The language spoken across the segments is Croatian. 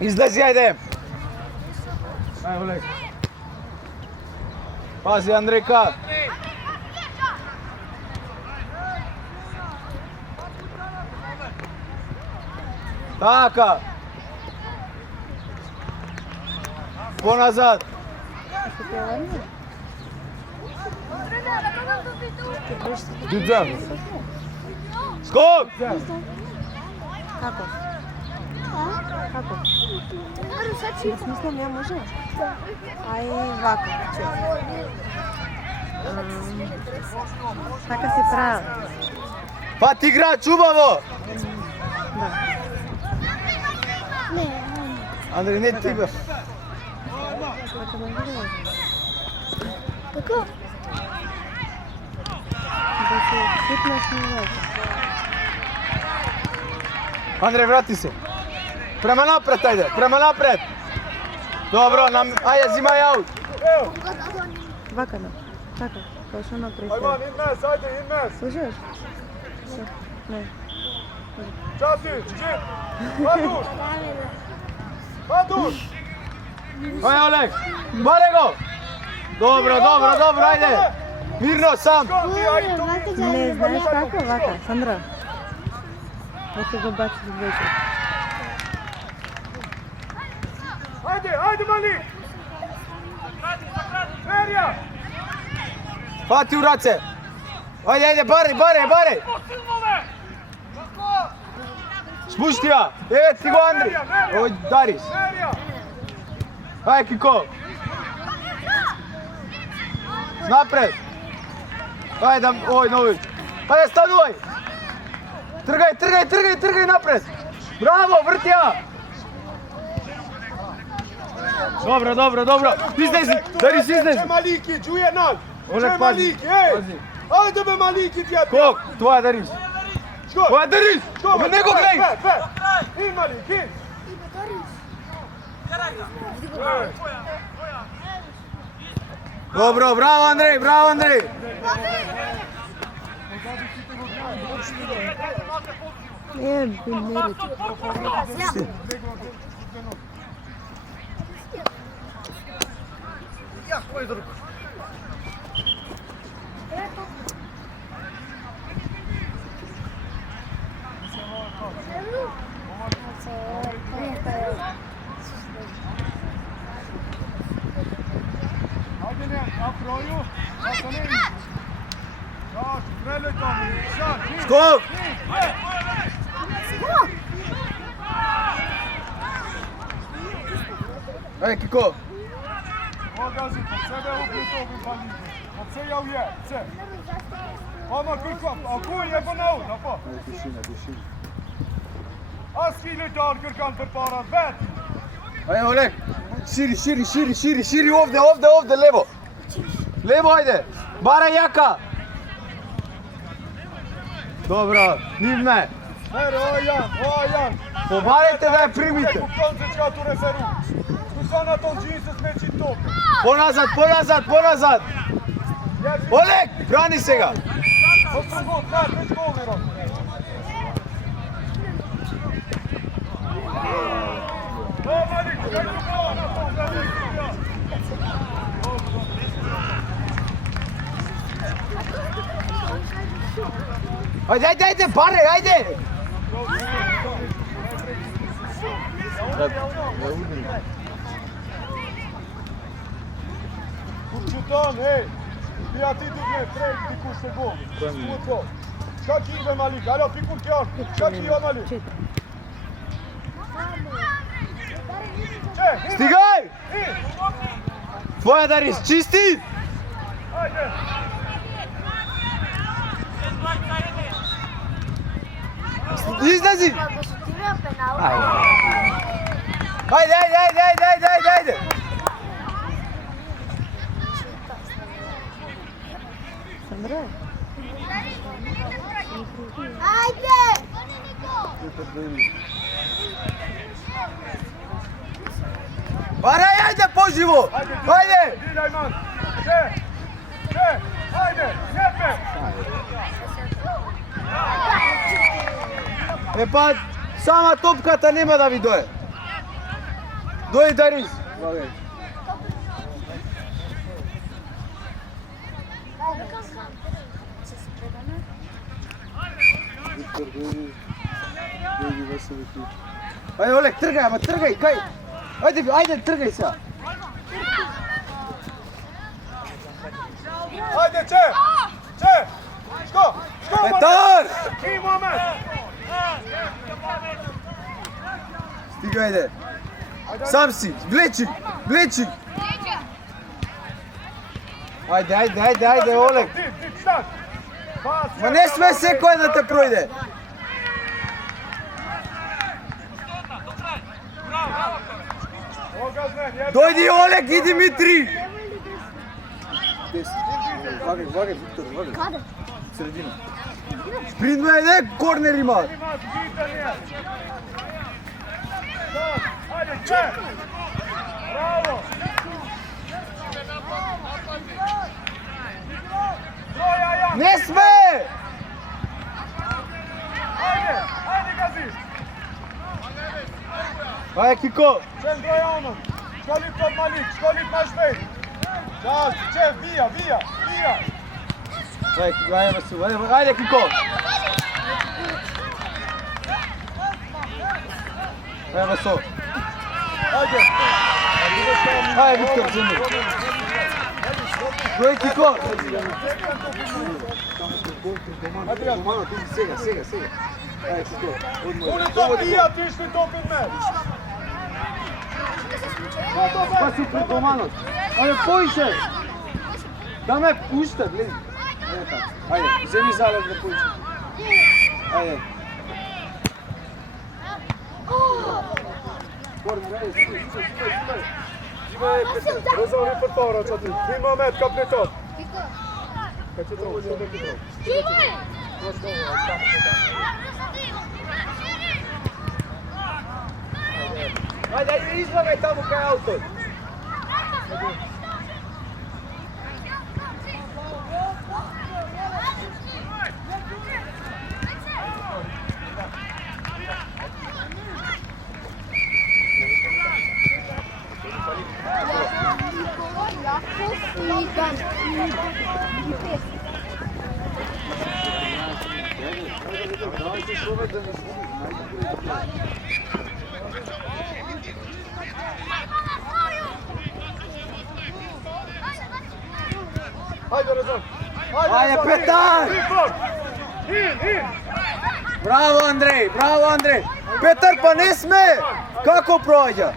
Излези, ајде! Ај, Олег. Пази, Андрейка! Така! Поназад! Дудзам! Скок! Како? Како? Во смисло не може? Ај, вако. Така се прави. Пат играч, убаво! Да. Андре, не ти бе. Така да видиш. Како? Да се сипнеш на вако. Андре, врати се. Према напред, ајде, према напред. Добро, ајде, зимај аут. Вака да. Така, као што напред. Ajman, inmez, haydi inmez. Слушаш? Не. Časi, čip. Badur. Badur. Ајде, Олег, баре го. Добро, ајде. Мирно, сам. Не, знаеш како? Вака, Сандра. Да се го бачи вече. Haydi Malik. Nereye? Фати у раце. Ајде, баре. Спушти ја. Еве ти го, Андри. Ој, Дарис. Nereye? Ајде, Кико. Напред. Ајде, ој, Нович. Ајде, станувај. Тргај напред. Браво, врти ја. Добро. Излези, Дарис, излези. Maliki, čuje nas. Олег, пази. Maliki, ej. Ajde be Maliki, djete. Кок, твоја Дарис. Твоја Дарис. Бе, не го гледај. In Malik, in. Добро, браво, Андрей. Бинерите. Hadi ne? Afroju. Hasanin. Şak, böyle kalın. Şak. Скок. Ајде, Кико. Magazi, pod sebe uplito bi Maliki. Pod se jau je, se. Ama Kiko, a kuj je banau, na po. As filitar Kërkan për para veti. Ајде, Олег. Шири, овде, лево. Лево, ајде. Бара јака. Добро, нивне. Nere, o Ajan. Побарете да ја примите. Kuptonce qka tu referu. Kusan aton gjinësës me qitë toke. Поназад. Олег, брани сега. Po të ngot, veç goli, ro. O, Malik, ka një gol, aton, Ајде, баре, ајде. Kur qëton, hej, pia ti du me trejt dikush të gol. Shkuat gol. Qka kive Malik, alo pikur kjarë, qka kive Malik? Qe, Стигај. Твоја Дарис, чисти. ajde. Излези. Ајде. Сандра? Ajde! Барај, ајде, поживо. Ајде. Dilaj man, qe, ajde, jepe. Е па, сама топката нема да ви дое. Дојди Дарис. Ајде Олег, тргај, ама тргај, кај. Ајде, тргај сега. Ajde, Če! Ško! Petar! I moment! Stiga, ajde. Sam si, vleči. Ajde, Oleg. Tip, stan! Ma ne sme se koje da te projde. Dojdi Oleg i Dimitri. Vagaj, Viktor, vagaj. Kada? Sredina. Sprint ajde, korner ima. Ajde, Če! Bravo! Ne sme! Ajde, Gazi! Ajde, Kiko. Centro je ono! Školit kod Malik, školit naš bej! Če, vija! Ajde, Kiko. Ajde, Vaso. Ajde! Ajde, Viktor, zemlji. Doj, Kiko. Adrian, Sega. Ajde, Kiko. Kune to vija, ti išli to kod me! Pa si pred domanom. Ajde, pojiše. Da me pušta, gledaj. Ajde, vzemi zalaz da pojiše. Ajde. Korner, ajde, staj. Rozumni pod povraćati. Ima met, kapitan. Kad će to, što neki to? Ajde, izlagaj tamo kaj auto. Ajde, Razan. Ajde, Petar! In! Bravo, Andrej! Petar pa ne sme! Kako prođa?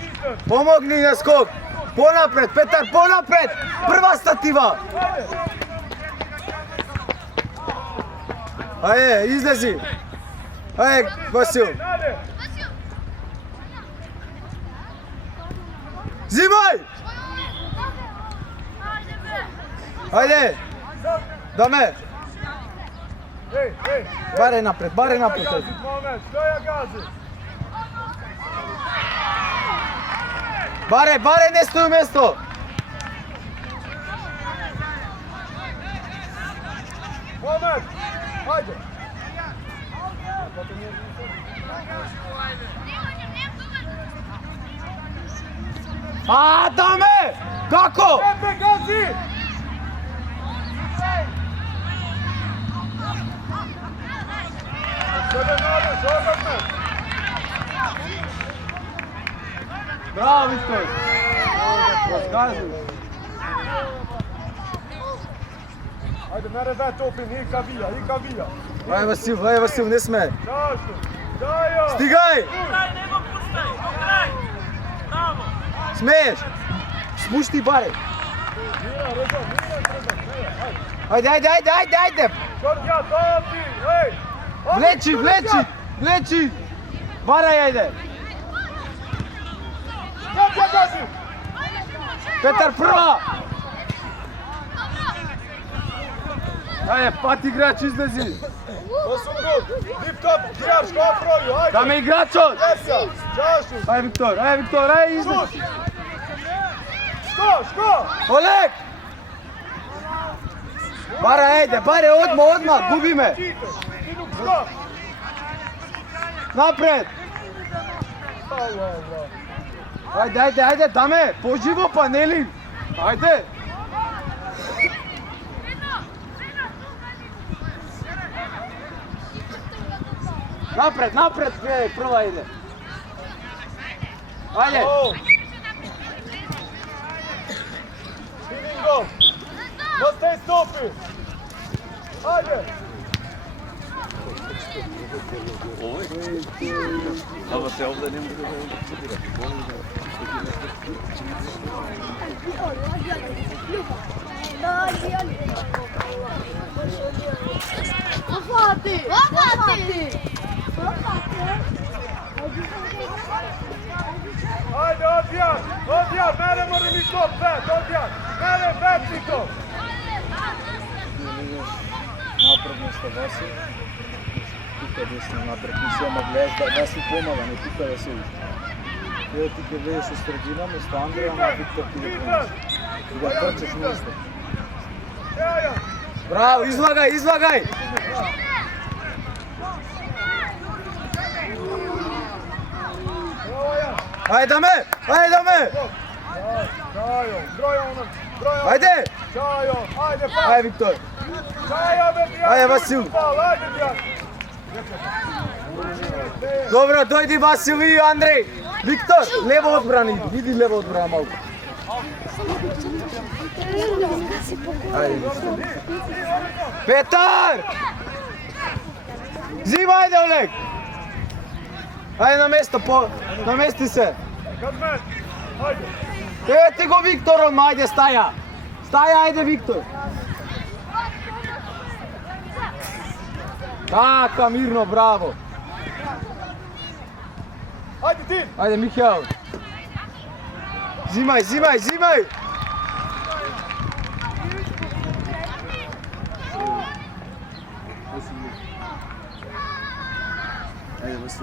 Bitan! Pomogni na skok! Ponapred, Petar, ponapred! Prva stativa! Ajde, izlezi! Ajde, Vasil! Zimaj! Ajde! Dame! Ej! Bare napred! Moment, što je Gazi? Bare, ne stoji u mjesto! Moment! Ajde! A, Dame! Kako? Pepe, Gazi! Sebe nadaš, odavno! Bravo, Viktor! Razkazuj! Ajde, mere da topim, i kavija! Ajde, Vasil, ne sme! Dajo! Stigaj! Smiješ! Spušti bare! Ajde! Čorđa, topi! Ej! Vleči! Baraj, ajde! Pepe, Gazi! Petar, prva! Ajde, pat igrač izlezi! To su good! Dip top, igrač, kao proju, ajde! Da me igrač od! Desja, čašu! Ajde, Viktor, ajde izlezi! Ško! Oleg! Bare, ajde, bare, odmah, gubime. Napred. Ajde, dame, poživo pa Neli. Ajde. Napred, prva ide. Ajde. Go! Dostaje stopi! Ajde! Dobro se ovdje ne može Ajde, odjad, mene mora mi to pet, odjad, mene pet mi to. Напред место Васи. Тука десно напред. Не се гледаш да Васи помага, не тука да се уште. Ево ти ке влезеш у средина, место Андреја, ама Виктор ти да помаш. И да трчеш место. Браво, излагај! Ajde, dame! Ajde! Ajde, Viktor! Ajde, Vasil! Dobro, dojdi Vasil i Andrej! Viktor, levo odbrani, vidi levo odbrana malo. Petar! Zima, ajde, Oleg! Ajde na mesto, namesti se! Evo ti go Viktor odmah, ajde, staja! Staja, ajde, Viktor! Taka, mirno, bravo! Ajde, Tin! Ajde, Mihael! Zimaj!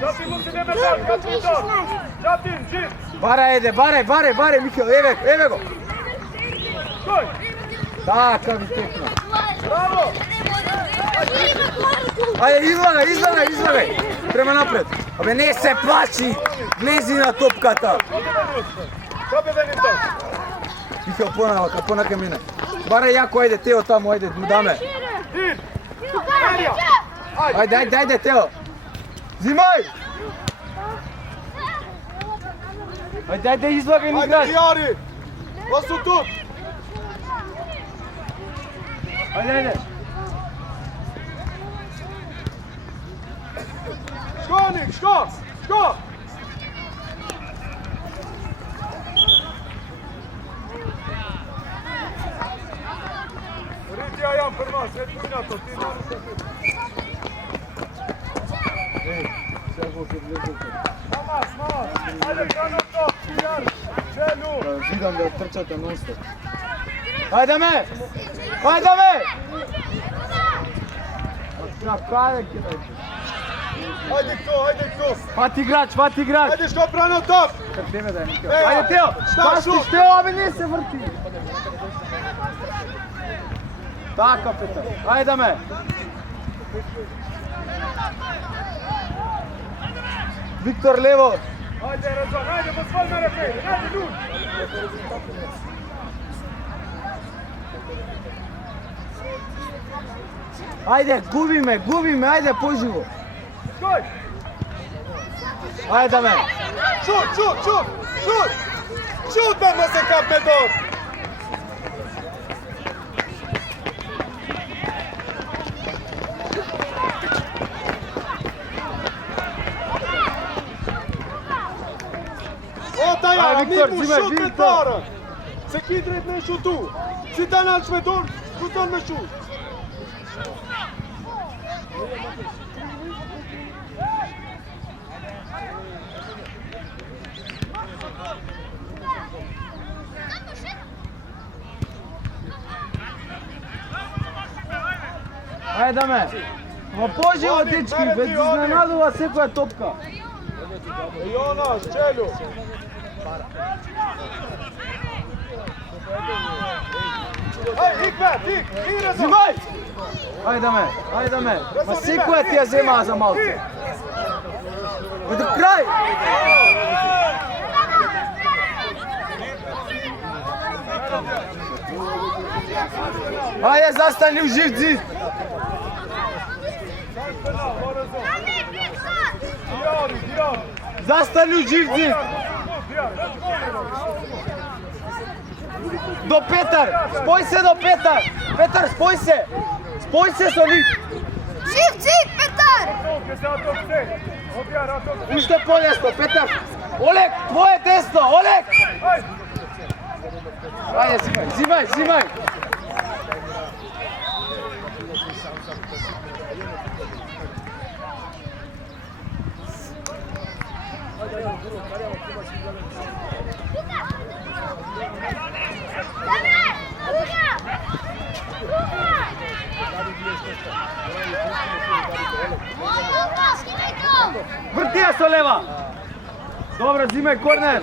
Zatim mu se nebe dan, kad mu to! Zatim, živ! Bare, Mihael, evo go! Stoj! Taka mi tekna! Bravo! Ajde, izlagaj! Prema napred! Abe, ne se plaši! Glezi na topkata! Dobe meni to! Mihael, ponaka mene! Bare, jako, ajde, Teo tamo, ajde, dame! Tin! Marija! Ajde, Teo! Zimaj! Ajde, izlagaj Ajde, igrač! Jari! Ko su tu? Ajde! Škonik, ško! Ritija Jan prva, sretno na to, ti naravno se tu. Mama, ajde krano to, Jan, želju. Видам да трчате нон-стоп. Ajde me! Ajde to! Fat igrač! Ajde što prano top! Ajde, Teo! Pastiš, Teo, abe ne se vrti! Taka, Petar! Ajde me! Viktor, levo! Ajde, Razvan, ajde, pozvali mene pej, ajde, ljudi! Ajde, gubi me, ajde, poživo! Skoj! Ajde me! Šut, mama se kapne dor! Otaja, Aj, Viktor, mi mu zimaj, šut me Viktor. dora! Se kidret me šutu! Si ta nač me dor, šutan me šut! Ajde me! Ma poživo, dečki, već iznenadila sekoja topka! Jonas, Čelju! Ајде, Икмет, игра за. Зимај! Ајде ме. Ма секоја ти ја земаа за малце. До крај! Ајде, застани у жив зид! Застани у жив зид! До Петар! Спој се до Петар! Петар, спој се! Спој се со нив! Жив зид, Петар! Уште по-десно, Петар! Олег, твое десно! Олег! Ајде, зимај! Vrti ја со лева! Добро, зимај корнер!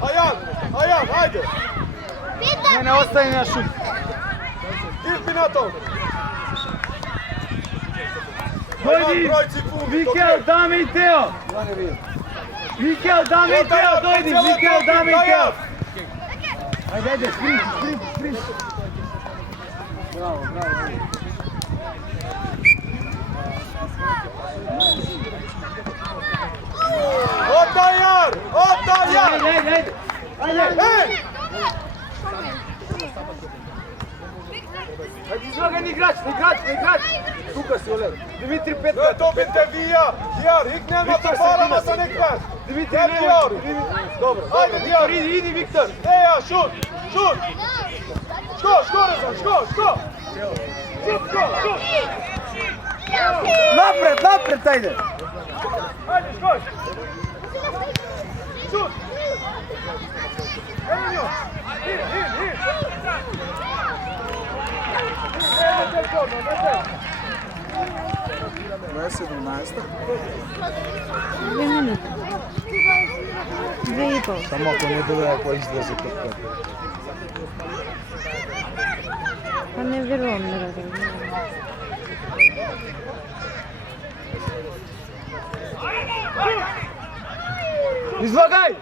Ајан, ајде! Не остани на шут! Тих Пинато! Дојди! Викел, Дами и Тео! Викел, Дами и Тео, дојди! Викел, Дами и Тео! Ајде, спринт! Браво! Отајар! Ајде! Ајде, излагај ни играч! Тука си, Олег! Димитри Петка! Добите вија! Дијар, ик немате парама за неквар! Димитри Лево! Добро! Ајде, Дијар, иди, Виктор! Еја, шут! Шко, Резан, шко! Напред, ајде! Ајде, шко! Шут! Емилио! Ин! 17. 2 минути. 2,5. Само ако не доведе кој излезе како. Па не верувам, не разбирам. Излагај!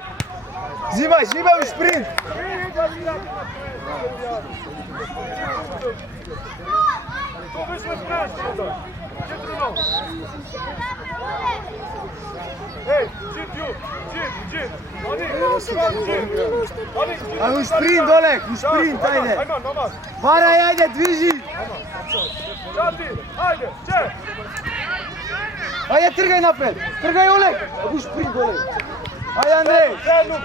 Зимај у спринт! То више спрашно. Ей, Джит. Ајде, у спринт, Олег, ајде! Барај, ајде, движи! Ајде, Ајде, тргај напред! Тргај, Олег! У спринт, Олег! Ајде, Андреј! Тренук!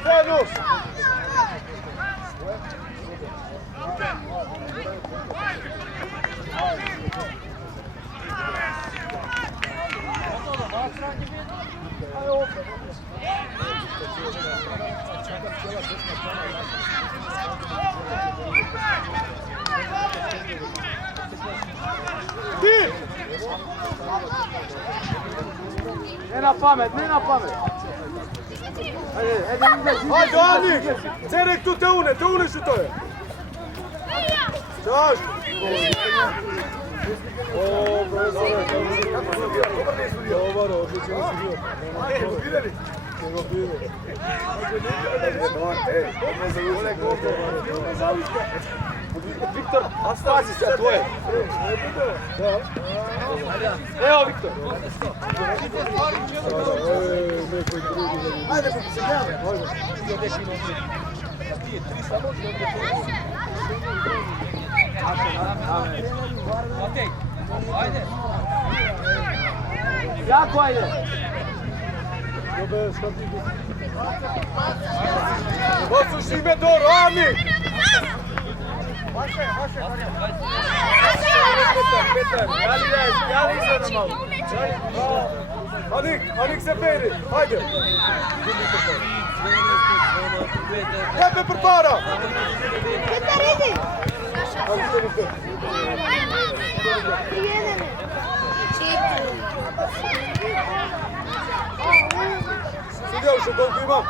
Не на памет! Ајде, Ани! Церек ту те уне што тоа е. Чаш! О, професоре, како се вија? Добар не студио. Добар, одличен студио. Го видели? Го видели. Виктор, пази се, тоа е. Ево, Виктор. Ајде, се гледаме. Јако, ајде. Послушни ме Доро, Ани! Аник се пери, ајде! Епе препара! Петар, иди! Приедене! 4. Судија уште колку имам?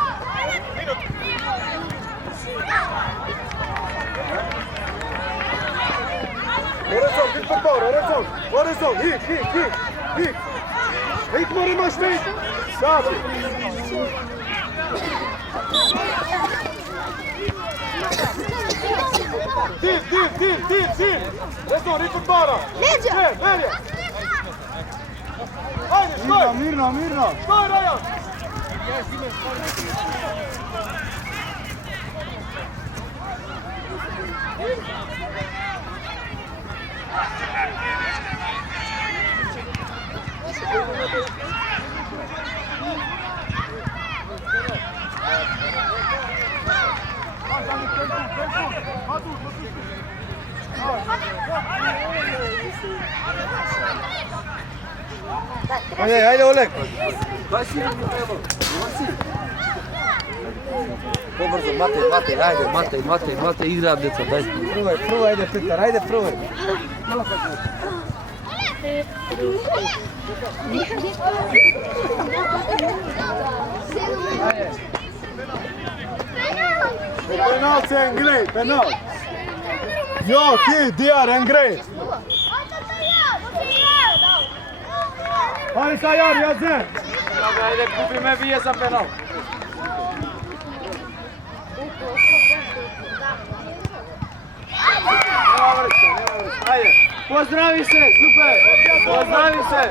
Horizont, Viktor Bauer, horizont, horizont, hik. Hik mora imaš hik. Sad. Div. Rezon, Viktor Bauer. Leđa. Leđa. Ajde, stoj. Mirno. Stoj, Rajan. Ajde, Oleg. Pobrzo, Matej, igra djeca, daj. Probaj, ajde Petar, ajde probaj. Penal se Engrej, penal. Jo, ti, Diar, Engrej. Ajde, Sajar, Jazen. Ajde, kupi me bije za penal. Nema vrsta. Ajde, pozdravi se, super. Pozdravi se.